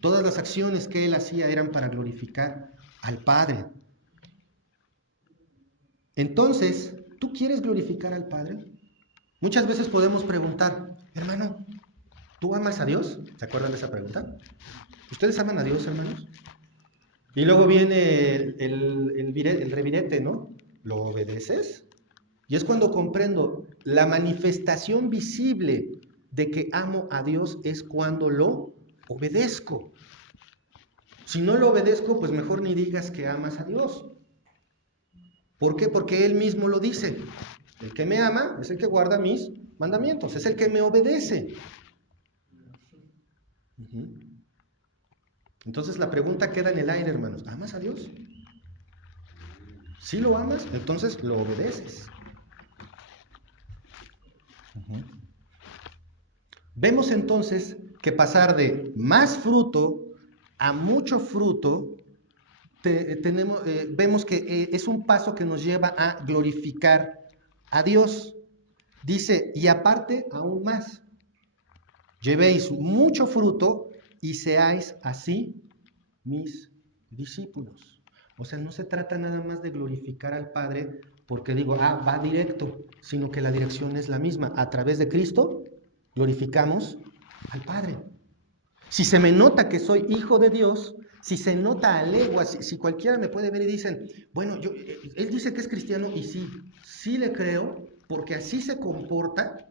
Todas las acciones que él hacía eran para glorificar al Padre. Entonces, ¿tú quieres glorificar al Padre? Muchas veces podemos preguntar, hermano, ¿tú amas a Dios? ¿Se acuerdan de esa pregunta? ¿Ustedes aman a Dios, hermanos? Y luego viene el revirete, ¿no? ¿Lo obedeces? Y es cuando comprendo la manifestación visible de que amo a Dios es cuando lo obedezco. Si no lo obedezco, pues mejor ni digas que amas a Dios. ¿Por qué? Porque Él mismo lo dice. El que me ama es el que guarda mis mandamientos, es el que me obedece. Entonces la pregunta queda en el aire, hermanos. ¿Amas a Dios? Si lo amas, entonces lo obedeces. Vemos entonces que pasar de más fruto a mucho fruto, vemos que es un paso que nos lleva a glorificar a Dios. Dice, y aparte aún más, llevéis mucho fruto y seáis así mis discípulos. O sea, no se trata nada más de glorificar al Padre porque digo, va directo, sino que la dirección es la misma. A través de Cristo glorificamos al Padre. Si se me nota que soy hijo de Dios, si se nota a leguas, si cualquiera me puede ver y dicen, bueno, él dice que es cristiano y sí le creo, porque así se comporta,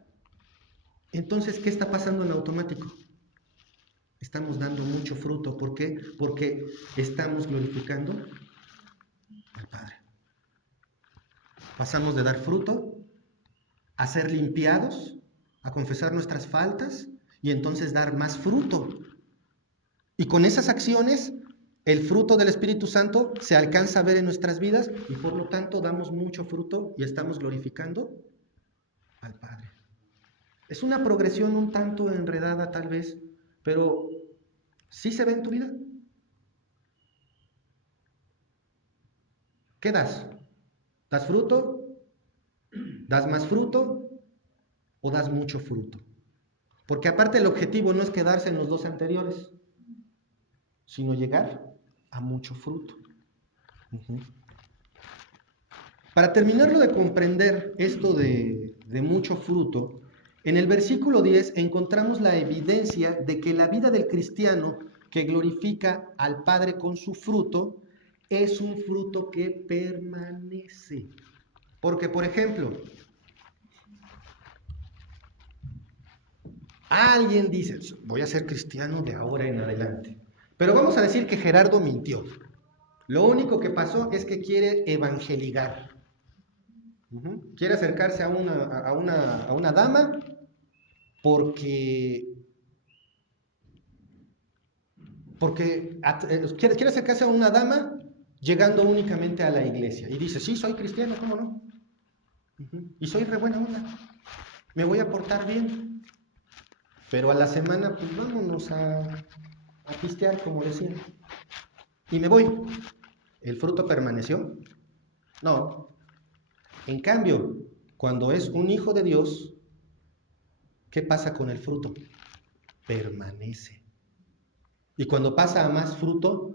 entonces, ¿qué está pasando en automático? Estamos dando mucho fruto. ¿Por qué? Porque estamos glorificando al Padre. Pasamos de dar fruto a ser limpiados, a confesar nuestras faltas y entonces dar más fruto. Y con esas acciones, el fruto del Espíritu Santo se alcanza a ver en nuestras vidas y por lo tanto damos mucho fruto y estamos glorificando al Padre. Es una progresión un tanto enredada tal vez, pero ¿sí se ve en tu vida? ¿Qué das? ¿Das fruto? ¿Das más fruto? ¿O das mucho fruto? Porque aparte el objetivo no es quedarse en los dos anteriores, sino llegar a mucho fruto. Para terminarlo de comprender esto de mucho fruto, en el versículo 10 encontramos la evidencia de que la vida del cristiano que glorifica al Padre con su fruto es un fruto que permanece. Porque, por ejemplo, alguien dice, voy a ser cristiano de ahora en adelante. Pero vamos a decir que Gerardo mintió. Lo único que pasó es que quiere evangelizar. Quiere acercarse a una dama porque quiere acercarse a una dama llegando únicamente a la iglesia. Y dice, sí, soy cristiano, ¿cómo no? Y soy re buena onda. Me voy a portar bien. Pero a la semana, pues vámonos a pistear, como decían. Y me voy. ¿El fruto permaneció? No. En cambio, cuando es un hijo de Dios, ¿qué pasa con el fruto? Permanece. Y cuando pasa a más fruto,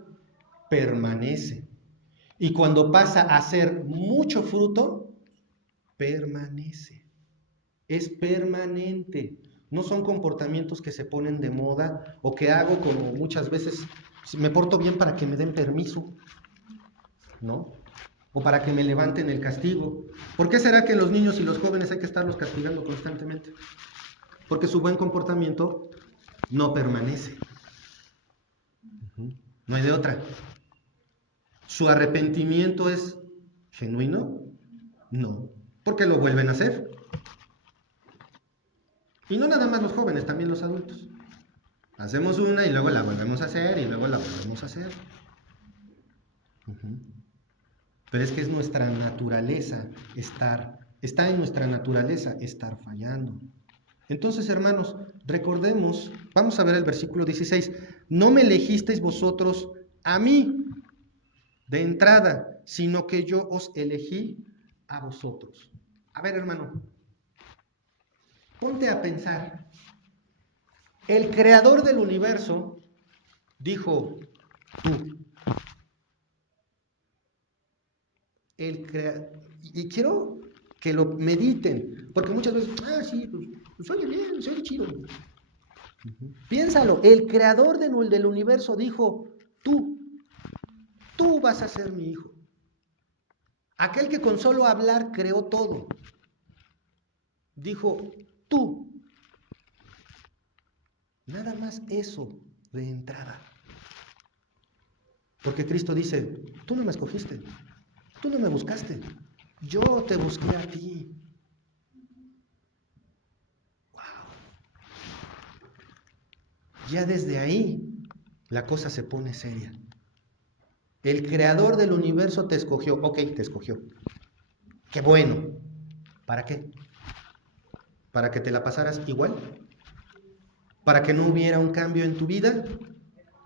permanece. Y cuando pasa a ser mucho fruto, permanece. Es permanente. No son comportamientos que se ponen de moda o que hago como muchas veces, me porto bien para que me den permiso, ¿no? O para que me levanten el castigo. ¿Por qué será que los niños y los jóvenes hay que estarlos castigando constantemente? Porque su buen comportamiento no permanece. No hay de otra. ¿Su arrepentimiento es genuino? No, porque lo vuelven a hacer. Y no nada más los jóvenes, también los adultos. Hacemos una y luego la volvemos a hacer y luego la volvemos a hacer. Pero es que es nuestra naturaleza está en nuestra naturaleza estar fallando. Entonces, hermanos, recordemos, vamos a ver el versículo 16, no me elegisteis vosotros a mí de entrada, sino que yo os elegí a vosotros. A ver, hermano, ponte a pensar. El creador del universo dijo, tú. Y quiero que lo mediten, porque muchas veces, sí, pues oye bien, se oye chido. Piénsalo, el creador del universo dijo, tú vas a ser mi hijo. Aquel que con solo hablar creó todo. Dijo, tú. Nada más eso de entrada. Porque Cristo dice, tú no me escogiste, tú no me buscaste, yo te busqué a ti. Wow. Ya desde ahí la cosa se pone seria. El creador del universo te escogió, ok, te escogió. Qué bueno. ¿Para qué? ¿Para que te la pasaras igual? ¿Para que no hubiera un cambio en tu vida?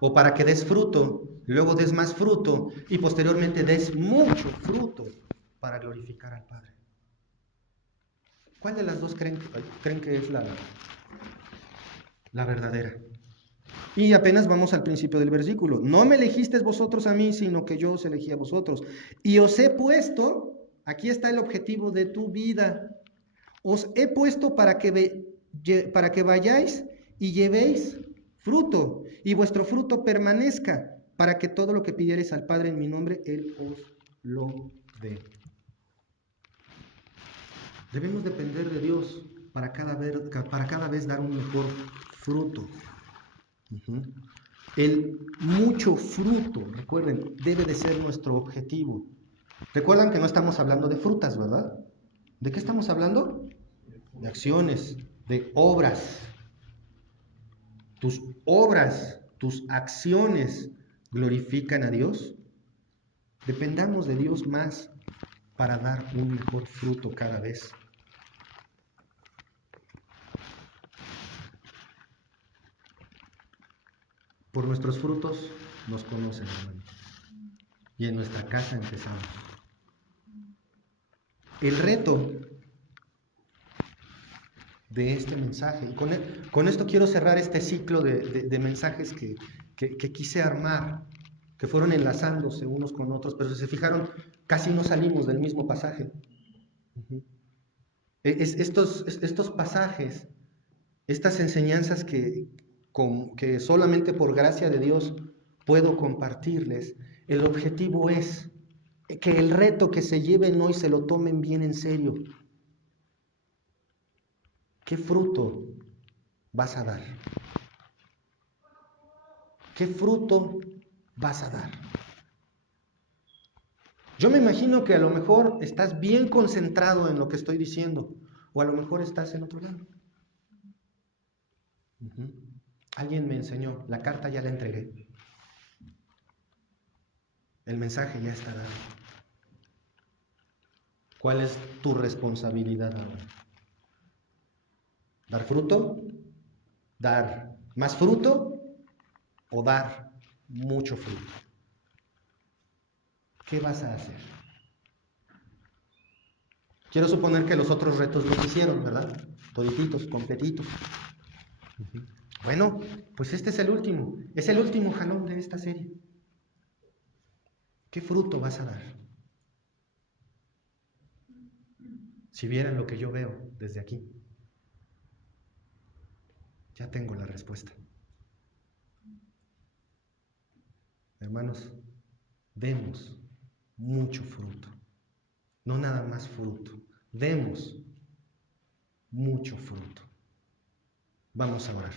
¿O para que des fruto, luego des más fruto y posteriormente des mucho fruto para glorificar al Padre? ¿Cuál de las dos creen que es la verdadera? Y apenas vamos al principio del versículo. No me elegisteis vosotros a mí, sino que yo os elegí a vosotros. Y os he puesto, aquí está el objetivo de tu vida, os he puesto para que vayáis y llevéis fruto, y vuestro fruto permanezca, para que todo lo que pidiereis al Padre en mi nombre, Él os lo dé. Debemos depender de Dios para cada vez dar un mejor fruto. El mucho fruto, recuerden, debe de ser nuestro objetivo. Recuerdan que no estamos hablando de frutas, ¿verdad? ¿De qué estamos hablando? De acciones, de obras. Tus obras, tus acciones glorifican a Dios. Dependamos de Dios más para dar un mejor fruto cada vez. Por nuestros frutos nos conocen, hermanos. Y en nuestra casa empezamos. El reto de este mensaje, y con esto quiero cerrar este ciclo de mensajes que quise armar, que fueron enlazándose unos con otros, pero si se fijaron, casi no salimos del mismo pasaje. Estos pasajes, estas enseñanzas que solamente por gracia de Dios puedo compartirles, el objetivo es que el reto que se lleven hoy se lo tomen bien en serio. ¿Qué fruto vas a dar? ¿Qué fruto vas a dar? Yo me imagino que a lo mejor estás bien concentrado en lo que estoy diciendo, o a lo mejor estás en otro lado. Alguien me enseñó, la carta ya la entregué. El mensaje ya está dado. ¿Cuál es tu responsabilidad ahora? ¿Dar fruto? ¿Dar más fruto? ¿O dar mucho fruto? ¿Qué vas a hacer? Quiero suponer que los otros retos los hicieron, ¿verdad? Todititos, completitos. Bueno, pues este es el último jalón de esta serie. ¿Qué fruto vas a dar? Si vieran lo que yo veo desde aquí, ya tengo la respuesta. Hermanos, demos mucho fruto, no nada más fruto, demos mucho fruto. Vamos a orar.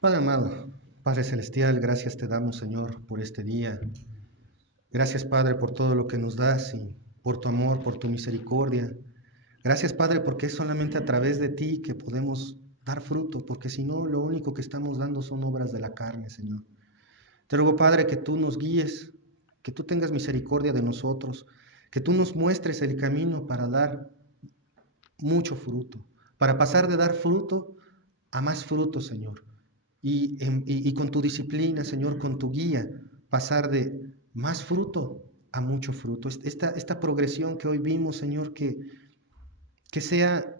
Padre amado, Padre celestial, gracias te damos, Señor, por este día. Gracias, Padre, por todo lo que nos das y por tu amor, por tu misericordia. Gracias, Padre, porque es solamente a través de ti que podemos dar fruto, porque si no, lo único que estamos dando son obras de la carne, Señor. Te ruego, Padre, que tú nos guíes, que tú tengas misericordia de nosotros, que tú nos muestres el camino para dar mucho fruto, para pasar de dar fruto a más fruto, Señor. Y con tu disciplina, Señor, con tu guía, pasar de más fruto a mucho fruto. Esta progresión que hoy vimos, Señor, que sea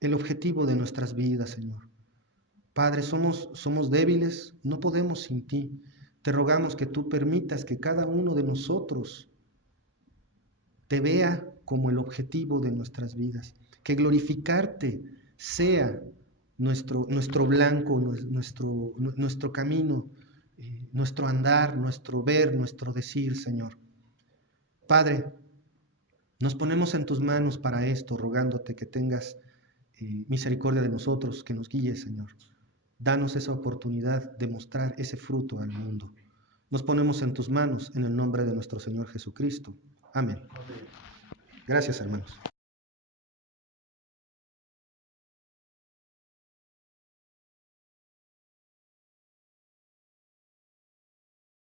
el objetivo de nuestras vidas, Señor. Padre, somos débiles, no podemos sin ti. Te rogamos que tú permitas que cada uno de nosotros te vea como el objetivo de nuestras vidas, que glorificarte sea nuestro blanco, nuestro camino, nuestro andar, nuestro ver, nuestro decir, Señor. Padre, nos ponemos en tus manos para esto, rogándote que tengas misericordia de nosotros, que nos guíes, Señor. Danos esa oportunidad de mostrar ese fruto al mundo. Nos ponemos en tus manos en el nombre de nuestro Señor Jesucristo. Amén. Gracias, hermanos.